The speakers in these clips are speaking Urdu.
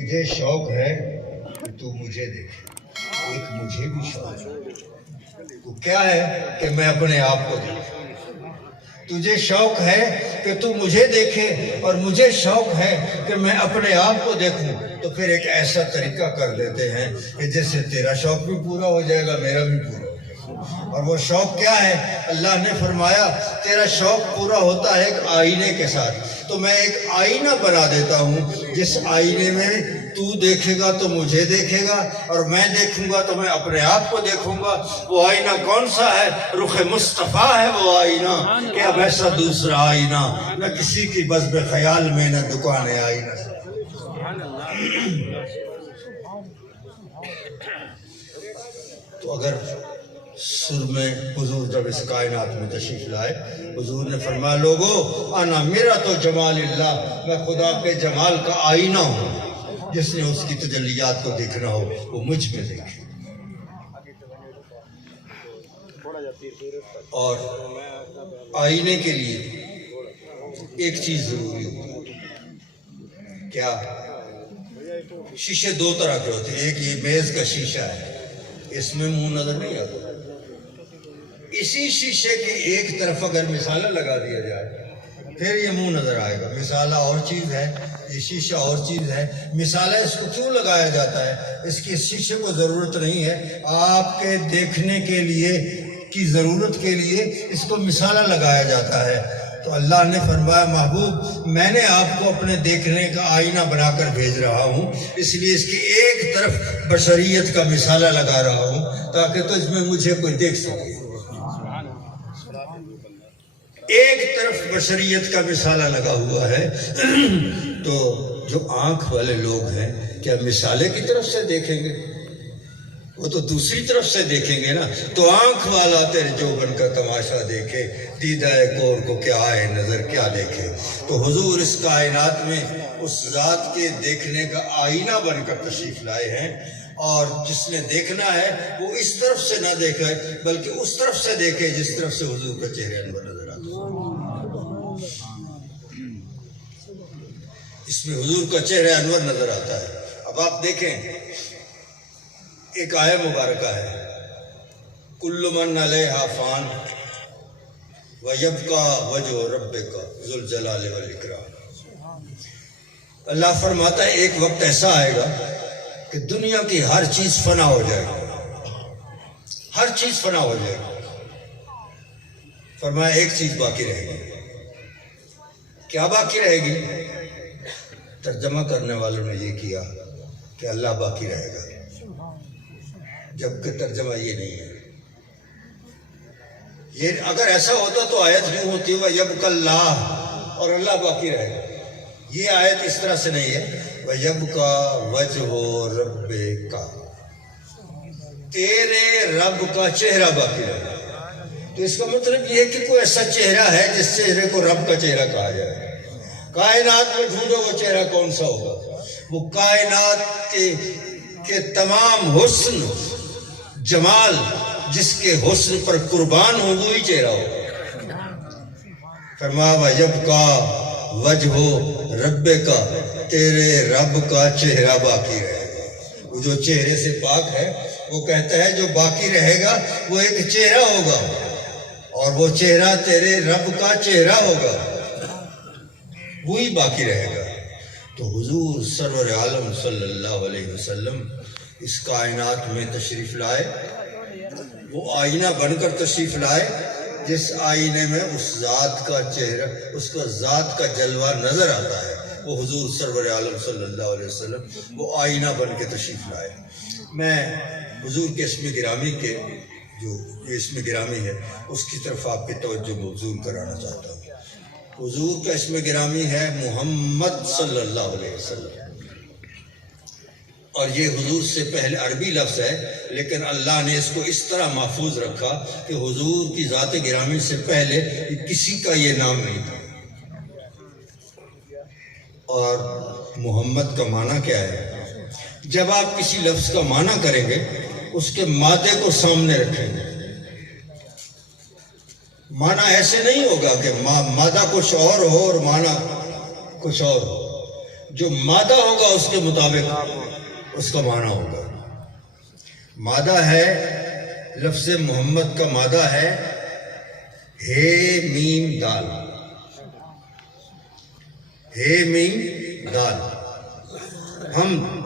تجھے شوق ہے کہ تو مجھے دیکھے، ایک مجھے بھی شوق ہے۔ تو کیا ہے کہ میں اپنے آپ کو دیکھوں۔ تجھے شوق ہے کہ تو مجھے دیکھے اور مجھے شوق ہے کہ میں اپنے آپ کو دیکھوں، تو پھر ایک ایسا طریقہ کر دیتے ہیں کہ جس سے تیرا شوق بھی پورا ہو جائے گا، میرا بھی پورا ہو جائے گا۔ اور وہ شوق کیا ہے؟ اللہ نے فرمایا تیرا شوق پورا ہوتا ہے ایک آئینے کے ساتھ، تو میں ایک آئینہ بنا دیتا ہوں، جس آئینے میں تو دیکھے گا تو مجھے دیکھے گا، اور میں دیکھوں گا تو میں اپنے آپ کو دیکھوں گا۔ وہ آئینہ کون سا ہے؟ رخ مصطفیٰ ہے وہ آئینہ، کہ اب ایسا دوسرا آئینہ نہ کسی کی بزم خیال میں، نہ دکان آئینہ۔ تو اگر سر میں حضور جب اس کائنات میں تشریف لائے، حضور نے فرمایا لوگو انا میرا تو جمال اللہ، میں خدا کے جمال کا آئینہ ہوں، جس نے اس کی تجلیات کو دیکھنا ہو وہ مجھ میں دیکھے۔ اور آئینے کے لیے ایک چیز ضروری ہوتی ہے، کیا؟ شیشے دو طرح کے ہوتے ہیں، ایک یہ میز کا شیشہ ہے، اس میں منہ نظر نہیں آتا، اسی شیشے کی ایک طرف اگر مثالہ لگا دیا جائے پھر یہ منہ نظر آئے گا۔ مثالہ اور چیز ہے، یہ شیشہ اور چیز ہے۔ مثالہ اس کو کیوں لگایا جاتا ہے؟ اس کی شیشے کو ضرورت نہیں ہے، آپ کے دیکھنے کے لیے کی ضرورت کے لیے اس کو مثالہ لگایا جاتا ہے۔ تو اللہ نے فرمایا محبوب میں نے آپ کو اپنے دیکھنے کا آئینہ بنا کر بھیج رہا ہوں، اس لیے اس کی ایک طرف بشریت کا مثالہ لگا رہا ہوں تاکہ تو اس میں مجھے کوئی دیکھ سکے۔ ایک طرف بشریت کا مثالہ لگا ہوا ہے، تو جو آنکھ والے لوگ ہیں کیا مثالے کی طرف سے دیکھیں گے؟ وہ تو دوسری طرف سے دیکھیں گے نا۔ تو آنکھ والا تیرے جوبن کا تماشا دیکھے، دیدہ کور کو کیا آئے نظر کیا دیکھے۔ تو حضور اس کائنات میں اس ذات کے دیکھنے کا آئینہ بن کر تشریف لائے ہیں، اور جس نے دیکھنا ہے وہ اس طرف سے نہ دیکھے بلکہ اس طرف سے دیکھے جس طرف سے حضور کا چہرہ انور نظر آتا ہے۔ اس میں حضور کا چہرہ انور نظر آتا ہے۔ اب آپ دیکھیں ایک آیہ مبارکہ ہے، کل من علیہا فان ویبقی وجہ ربک ذو الجلال والاکرام۔ اللہ فرماتا ہے ایک وقت ایسا آئے گا کہ دنیا کی ہر چیز فنا ہو جائے گی، ہر چیز فنا ہو جائے گی۔ فرمایا ایک چیز باقی رہے گی۔ کیا باقی رہے گی؟ ترجمہ کرنے والوں نے یہ کیا کہ اللہ باقی رہے گا، جبکہ ترجمہ یہ نہیں ہے۔ یہ اگر ایسا ہوتا تو آیت یوں ہوتی وَيَبْقَ اللَّهُ، اور اللہ باقی رہے گا۔ یہ آیت اس طرح سے نہیں ہے وَيَبْقَى وَجْهُ رَبِّكَ، تیرے رب کا چہرہ باقی رہے گا۔ تو اس کا مطلب یہ ہے کہ کوئی ایسا چہرہ ہے جس چہرے کو رب کا چہرہ کہا جائے۔ کائنات میں ڈھونڈو وہ چہرہ کون سا ہوگا؟ وہ کائنات کے تمام حسن جمال جس کے حسن پر قربان ہو وہی چہرہ ہوگا۔ فرمایا وَيَبْقَى وَجْهُ رَبِّكَ، تیرے رب کا چہرہ باقی رہے گا۔ وہ جو چہرے سے پاک ہے وہ کہتا ہے جو باقی رہے گا وہ ایک چہرہ ہوگا، اور وہ چہرہ تیرے رب کا چہرہ ہوگا، وہی باقی رہے گا۔ تو حضور سرور عالم صلی اللہ علیہ وسلم اس کائنات میں تشریف لائے، وہ آئینہ بن کر تشریف لائے جس آئینے میں اس ذات کا چہرہ، اس کا ذات کا جلوہ نظر آتا ہے۔ وہ حضور سرور عالم صلی اللہ علیہ وسلم وہ آئینہ بن کے تشریف لائے۔ میں حضور کے اسم گرامی کے جو یہ اسم گرامی ہے اس کی طرف آپ کی توجہ مبذول کرانا چاہتا ہوں۔ حضور کا اسم گرامی ہے محمد صلی اللہ علیہ وسلم، اور یہ حضور سے پہلے عربی لفظ ہے، لیکن اللہ نے اس کو اس طرح محفوظ رکھا کہ حضور کی ذات گرامی سے پہلے کسی کا یہ نام نہیں تھا۔ اور محمد کا معنی کیا ہے؟ جب آپ کسی لفظ کا معنی کریں گے اس کے مادے کو سامنے رکھیں گے۔ معنی ایسے نہیں ہوگا کہ مادہ کچھ اور ہو اور معنی کچھ اور ہو۔ جو مادہ ہوگا اس کے مطابق اس کا معنی ہوگا. مادہ ہے، لفظ محمد کا مادہ ہے ہے میم دال. ہے میم دال حمد.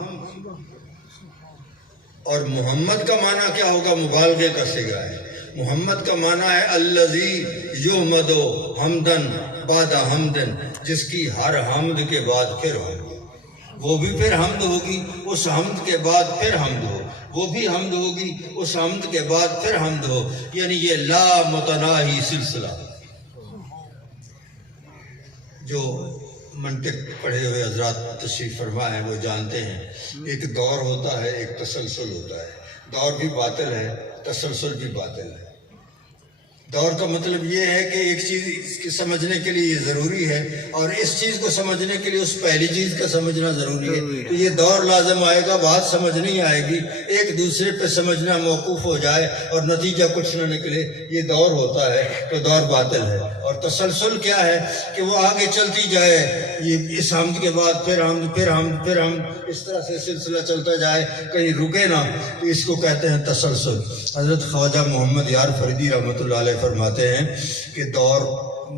اور محمد کا معنی کیا ہوگا؟ مبالغے کا صیغہ ہے. محمد کا معنی ہے الذی یحمد حمدن بعد حمدن، جس کی ہر حمد کے بعد پھر حمد، وہ بھی پھر حمد ہوگی، اس حمد کے بعد پھر حمد ہو، وہ بھی حمد ہوگی، اس حمد کے بعد پھر حمد ہو. یعنی یہ لا متناہی سلسلہ. جو منطق پڑھے ہوئے حضرات تشریف فرما ہیں وہ جانتے ہیں، ایک دور ہوتا ہے، ایک تسلسل ہوتا ہے. دور بھی باطل ہے، تسلسل بھی باطل ہے. دور کا مطلب یہ ہے کہ ایک چیز کی سمجھنے کے لیے یہ ضروری ہے، اور اس چیز کو سمجھنے کے لیے اس پہلی چیز کا سمجھنا ضروری ہے. تو یہ دور لازم آئے گا، بات سمجھ نہیں آئے گی، ایک دوسرے پہ سمجھنا موقوف ہو جائے اور نتیجہ کچھ نہ نکلے. یہ دور ہوتا ہے تو دور باطل ہے. اور تسلسل کیا ہے کہ وہ آگے چلتی جائے، یہ اس حمد کے بعد پھر حمد، پھر حمد، پھر حمد، اس طرح سے سلسلہ چلتا جائے، کہیں رکے نہ. تو اس کو کہتے ہیں تسلسل. حضرت خواجہ محمد یار فریدی رحمۃ اللہ علیہ فرماتے ہیں کہ دور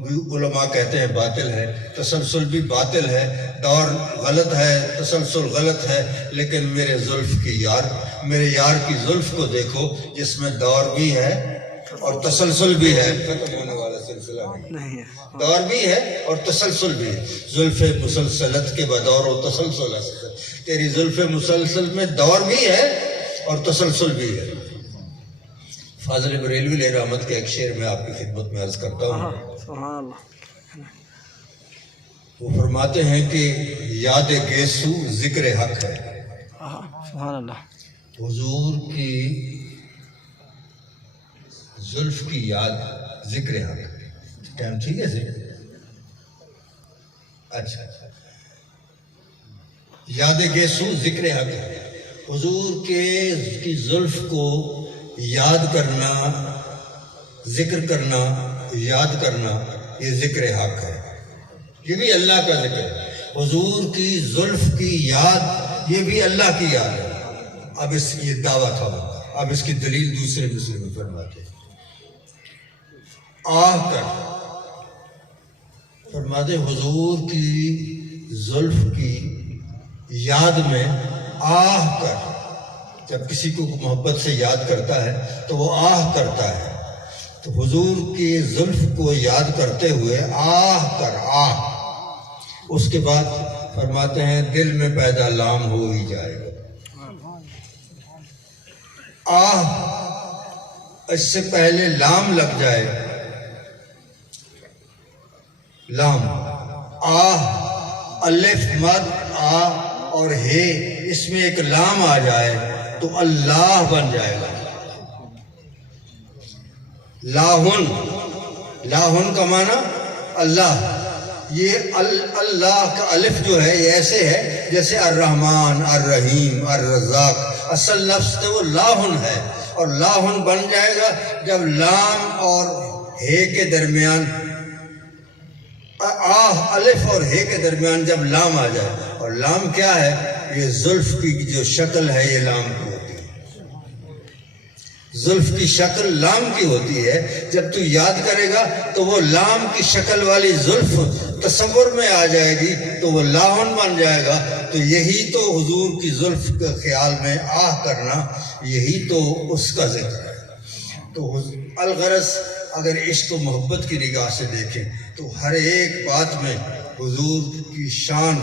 بھی علماء کہتے ہیں باطل ہے، تسلسل بھی باطل ہے. دور غلط ہے، تسلسل غلط ہے، لیکن میرے زلف کی یار، میرے یار کی زلف کو دیکھو، جس میں دور بھی ہے اور تسلسل بھی ہے. ختم ہونے والا سلسلہ نہیں ہے، دور بھی ہے اور تسلسل بھی ہے. زلف مسلسلت کے بدور و تسلسل ہے. تیری زلف مسلسل میں دور بھی ہے اور تسلسل بھی ہے. فاضل بریلوی علیہ رحمت کے ایک شعر میں آپ کی خدمت میں عرض کرتا ہوں. سبحان اللہ. وہ فرماتے ہیں کہ یاد گیسو ذکر حق ہے. سبحان اللہ. حضور کی زلف کی یاد ذکر حق. ٹائم ٹھیک ہے سر؟ اچھا. یاد گیسو ذکر حق ہے. حضور کی زلف کو یاد کرنا، ذکر کرنا، یاد کرنا، یہ ذکر حق ہے. یہ بھی اللہ کا ذکر ہے. حضور کی زلف کی یاد، یہ بھی اللہ کی یاد ہے. اب اس یہ دعویٰ تھا، اب اس کی دلیل دوسرے میں فرماتے ہیں. آہ کر فرماتے حضور کی زلف کی یاد میں آہ کر. جب کسی کو محبت سے یاد کرتا ہے تو وہ آہ کرتا ہے. تو حضور کی زلف کو یاد کرتے ہوئے آہ کر، آہ. اس کے بعد فرماتے ہیں دل میں پیدا لام ہو ہی جائے گا. آہ اس سے پہلے لام لگ جائے، لام. آہ الف مد آ اور ہے، اس میں ایک لام آ جائے تو اللہ بن جائے گا. لاہن، لاہن کا معنی اللہ. یہ اللہ کا الف جو ہے یہ ایسے ہے جیسے الرحمن، الرحیم، الرزاق. اصل لفظ تو وہ لاہن ہے، اور لاہن بن جائے گا جب لام اور ہے کے درمیان، آہ الف اور ہے کے درمیان جب لام آ جائے. اور لام کیا ہے؟ یہ زلف کی جو شکل ہے یہ لام کی ہوتی ہے. زلف کی شکل لام کی ہوتی ہے. جب تو یاد کرے گا تو وہ لام کی شکل والی زلف تصور میں آ جائے گی تو وہ لاہن بن جائے گا. تو یہی تو حضور کی زلف کے خیال میں آہ کرنا، یہی تو اس کا ذکر ہے. تو الغرض اگر عشق و محبت کی نگاہ سے دیکھیں تو ہر ایک بات میں حضور کی شان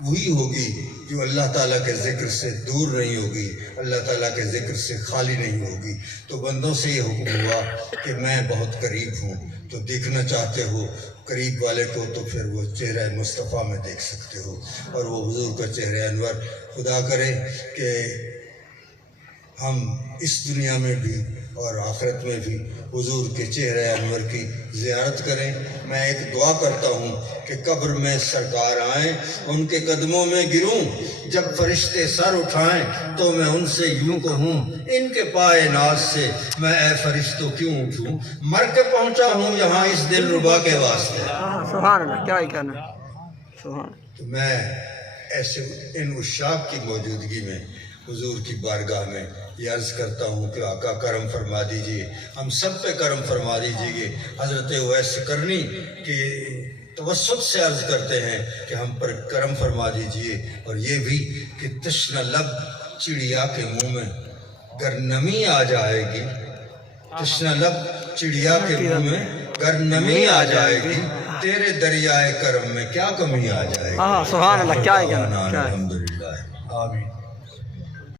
وہی ہوگی جو اللہ تعالیٰ کے ذکر سے دور نہیں ہوگی، اللہ تعالیٰ کے ذکر سے خالی نہیں ہوگی. تو بندوں سے یہ حکم ہوا کہ میں بہت قریب ہوں، تو دیکھنا چاہتے ہو قریب والے کو تو پھر وہ چہرہ مصطفیٰ میں دیکھ سکتے ہو، اور وہ حضور کا چہرہ انور. خدا کرے کہ ہم اس دنیا میں بھی اور آخرت میں بھی حضور کے چہرہ انور کی زیارت کریں. میں ایک دعا کرتا ہوں کہ قبر میں سرکار آئیں، ان کے قدموں میں گروں، جب فرشتے سر اٹھائیں تو میں ان سے یوں کہوں ان کے پائے ناز سے میں اے فرشتوں کیوں اٹھوں، مر کے پہنچا ہوں یہاں اس دل ربا کے واسطے. سبحان اللہ. کیا ہی کہنا. سبحان اللہ. تو میں ایسے ان عشاق کی موجودگی میں حضور کی بارگاہ میں یہ عرض کرتا ہوں کہ آقا کرم فرما دیجئے، ہم سب پہ کرم فرما دیجئے۔ حضرت اویس کرنی کے توسط سے عرض کرتے ہیں کہ ہم پر کرم فرما دیجئے، اور یہ بھی کہ تشنہ لب چڑیا کے منہ میں گر نمی آ جائے گی، تشنہ لب چڑیا کے منہ میں گر نمی آ جائے گی، تیرے دریائے کرم میں کیا کمی آ جائے گی۔ سبحان اللہ، کیا ہے کہنا، کیا ہے۔ الحمدللہ، آمین۔